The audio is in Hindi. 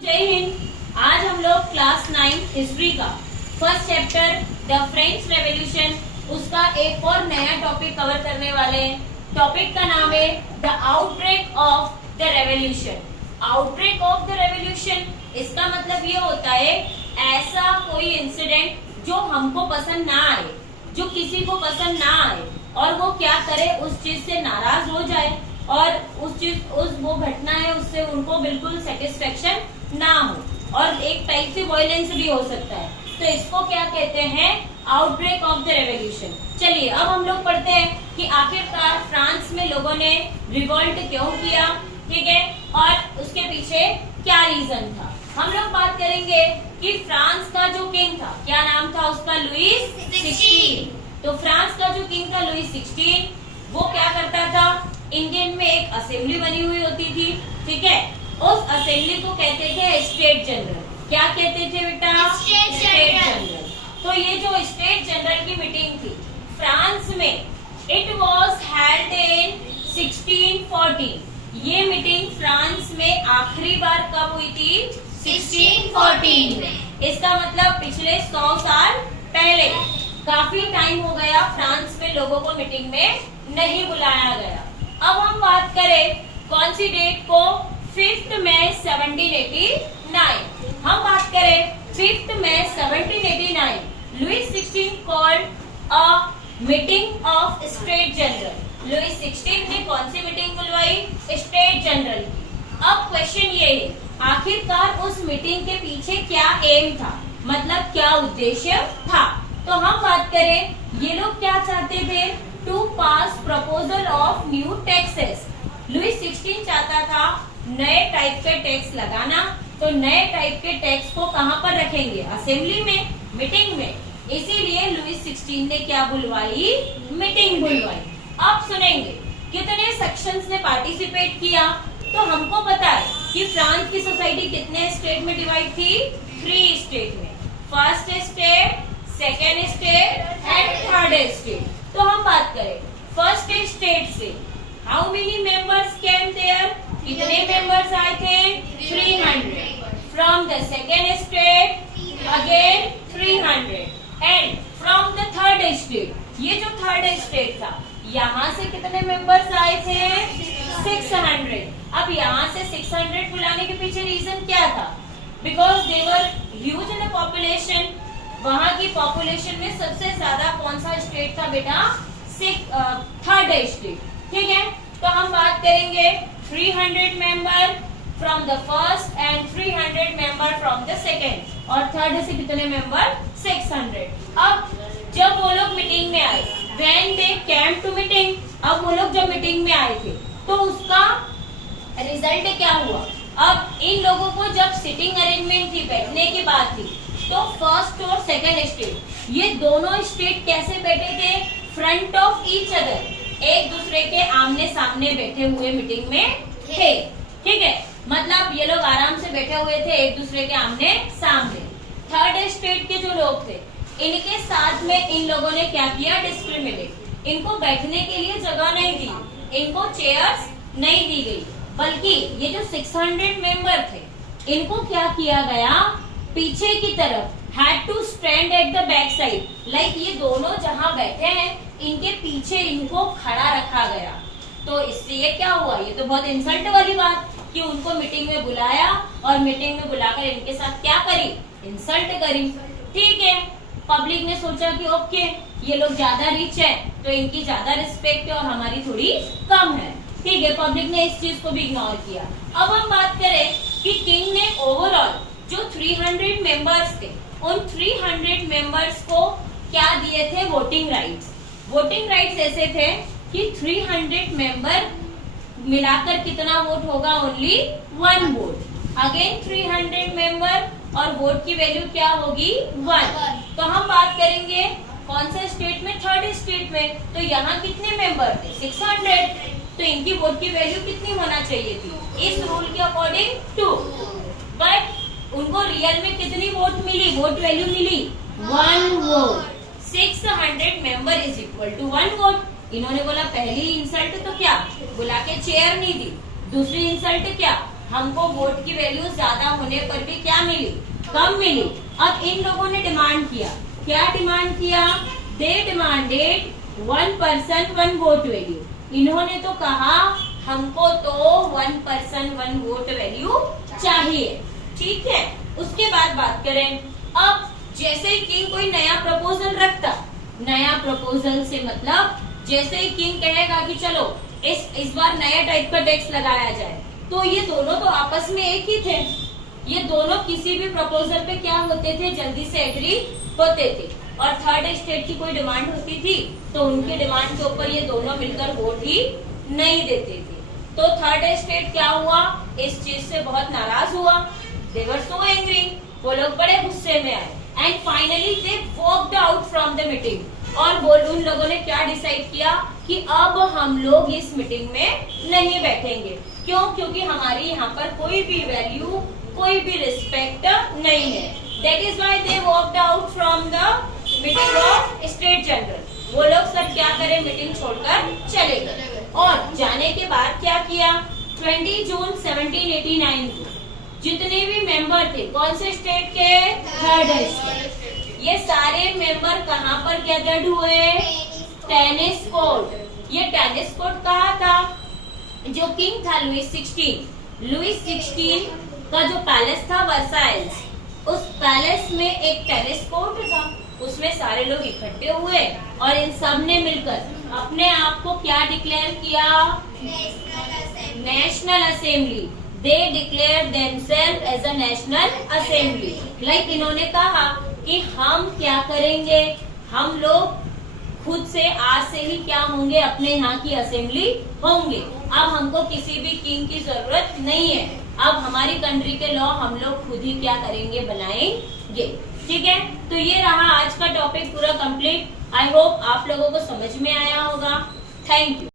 जय हिंद। आज हम लोग क्लास 9 हिस्ट्री का first chapter the French revolution उसका एक और नया टॉपिक कवर करने वाले हैं। टॉपिक का नाम है the outbreak of the revolution. Outbreak of the revolution इसका मतलब ये होता है ऐसा कोई इंसिडेंट जो हमको पसंद ना आए, जो किसी को पसंद ना आए और वो क्या करे, उस चीज से नाराज हो जाए और उस वो घटना है उससे उनको बिल्कुल सेटिस्फेक्शन ना हो और एक टाइप से वायलेंस भी हो सकता है। तो इसको क्या कहते हैं, आउटब्रेक ऑफ द रेवोल्यूशन। चलिए अब हम लोग पढ़ते हैं कि आखिरकार फ्रांस में लोगों ने रिवोल्ट क्यों किया, ठीक है, और उसके पीछे क्या रीजन था। हम लोग बात करेंगे कि फ्रांस का जो किंग था, क्या नाम था उसका, लुईस 16। तो फ्रांस का जो किंग था लुईस 16, वो क्या करता था, इंडियन में एक असेंबली बनी हुई होती थी, ठीक है, उस असेंबली को कहते थे स्टेट जनरल। क्या कहते थे बेटा, स्टेट जनरल। तो ये जो स्टेट जनरल की मीटिंग थी फ्रांस में, इट वॉज हेल्ड इन 1614। ये मीटिंग फ्रांस में आखिरी बार कब हुई थी, 1614 में। इसका मतलब पिछले 100 साल पहले। काफी टाइम हो गया फ्रांस में लोगों को मीटिंग में नहीं बुलाया गया। अब हम बात करें कौन सी डेट को, 5 मई 1789। हम बात करें 5 मई 1789, Louis 16 called a meeting of state general. Louis 16 ने कौन सी मीटिंग बुलवाई, स्टेट जनरल की। अब क्वेश्चन ये है, आखिरकार उस मीटिंग के पीछे क्या एम था, मतलब क्या उद्देश्य था। तो हम बात करें ये लोग क्या चाहते थे, to pass proposal of new taxes. Louis 16 चाहता था नए टाइप के टैक्स लगाना। तो नए टाइप के टैक्स को कहाँ पर रखेंगे, असेंबली में, मीटिंग में। इसीलिए लुईस 16 ने क्या बुलवाई, मीटिंग बुलवाई। अब सुनेंगे कितने सेक्शंस ने पार्टिसिपेट किया। तो हमको पता है कि फ्रांस की सोसाइटी कितने स्टेट में डिवाइड थी, 3 स्टेट में, first state, second state and third state. तो हम बात करें फर्स्ट स्टेट से, how many members came there, कितने मेंबर्स आए थे, 300। From the second state again 300 and from the third state, ये जो थर्ड स्टेट था यहाँ से कितने मेंबर्स आए थे, 600। अब यहाँ से 600 बुलाने के पीछे रीजन क्या था, because they were huge in population. वहाँ की पॉपुलेशन में सबसे ज्यादा कौन सा स्टेट था बेटा, थर्ड स्टेट, ठीक है। तो हम बात करेंगे 300 member from the first and 300 member from the second, और थर्ड से कितने मेंबर, 600। अब जब वो लोग मीटिंग में आए, when they came to meeting, अब वो लोग जब मीटिंग में आए थे तो उसका रिजल्ट क्या हुआ। अब इन लोगों को जब सिटिंग अरेंजमेंट थी, बैठने की बात थी, तो फर्स्ट और सेकेंड स्टेट, ये दोनों स्टेट कैसे बैठे थे, फ्रंट ऑफ ईच अदर, एक दूसरे के आमने सामने बैठे हुए मीटिंग में थे, ठीक है। मतलब ये लोग आराम से बैठे हुए थे एक दूसरे के आमने सामने। थर्ड स्टेट के जो लोग थे, इनके साथ में इन लोगों ने क्या किया, डिस्क्रिमिनेट, इनको बैठने के लिए जगह नहीं दी, इनको चेयर्स नहीं दी गई, बल्कि ये जो 600 मेंबर थे इनको क्या किया गया, पीछे की तरफ, had to stand at the back side, like ये दोनों जहां बैठे हैं इनके पीछे इनको खड़ा रखा गया। तो इससे ये क्या हुआ, ये तो बहुत इंसल्ट वाली बात कि उनको मीटिंग में बुलाया और मीटिंग में बुलाकर इनके साथ क्या करी, इंसल्ट करी, ठीक है। पब्लिक ने सोचा कि ओके ये लोग ज्यादा रिच है तो इनकी ज्यादा रिस्पेक्ट है और हमारी थोड़ी कम है, ठीक है। पब्लिक ने इस चीज को भी इग्नोर किया। अब हम बात करें कि किंग ने ओवरऑल जो 300 मेंबर्स थे, उन 300 मेंबर्स को क्या दिए थे, वोटिंग राइट्स। वोटिंग राइट्स ऐसे थे कि 300 मेंबर मिलाकर कितना वोट होगा, ओनली 1 वोट, अगेन 300 मेंबर और वोट की वैल्यू क्या होगी, 1। तो हम बात करेंगे कौन से स्टेट में, थर्ड स्टेट में, तो यहाँ कितने मेंबर थे, 600, तो इनकी वोट की वैल्यू कितनी होना चाहिए थी, इस रूल के अकॉर्डिंग 2। बट उनको रियल में कितनी वोट मिली, वोट वैल्यू मिली 1 vote. 600 member is equal to 1 vote. इन्होंने बोला पहली इंसल्ट तो क्या, बुला के चेयर नहीं दी, दूसरी इंसल्ट क्या, हमको वोट की वैल्यू ज्यादा होने पर भी क्या मिली, कम मिली। अब इन लोगों ने डिमांड किया, क्या डिमांड किया, they demanded 1 person 1 vote value. इन्होंने तो कहा हमको तो 1 person 1 vote वैल्यू चाहिए, ठीक है। उसके बाद बात करें, अब जैसे ही किंग कोई नया प्रपोजल रखता, नया प्रपोजल से मतलब जैसे ही किंग कहेगा कि चलो इस बार नया टाइप का टैक्स लगाया जाए, तो ये दोनों तो आपस में एक ही थे, ये दोनों किसी भी प्रपोजल पे क्या होते थे, जल्दी से एग्री होते थे। और थर्ड स्टेट की कोई डिमांड होती थी तो उनके डिमांड के ऊपर ये दोनों मिलकर वोट ही नहीं देते थे। तो थर्ड स्टेट क्या हुआ, इस चीज से बहुत नाराज हुआ, दे वर सो एंग्री, वो लोग बड़े गुस्से में आए and finally they walked out from the meeting. और उन लोगों ने क्या डिसाइड किया कि अब हम लोग इस मीटिंग में नहीं बैठेंगे। क्यों? क्योंकि हमारी यहाँ पर कोई भी वैल्यू, कोई भी रिस्पेक्ट नहीं है। That is why they walked out from the meeting of state general. वो लोग सब क्या करें, मीटिंग छोड़कर चले गए। और जाने के बाद क्या किया, 20 जून 1789 को जितने भी मेंबर थे, कौन से स्टेट के, थर्ड स्टेट, ये सारे मेंबर कहाँ पर गैदर्ड हुए, टेनिस कोर्ट। ये टेनिस कोर्ट कहाँ था, जो किंग था लुइस 16 का जो पैलेस था वर्साइल्स, उस पैलेस में एक टेनिस कोर्ट था, उसमें सारे लोग इकट्ठे हुए और इन सब ने मिलकर अपने आप को क्या डिक्लेयर किया, national assembly. They declare themselves as a national assembly. Like इन्होंने कहा कि हम क्या करेंगे, हम लोग खुद से आज से ही क्या होंगे, अपने यहाँ की असेंबली होंगे। अब हमको किसी भी किंग की जरूरत नहीं है, अब हमारी कंट्री के लॉ हम लोग खुद ही क्या करेंगे, बनाएंगे। ठीक है, तो ये रहा आज का टॉपिक पूरा कंप्लीट। आई होप आप लोगों को समझ में आया होगा। Thank you.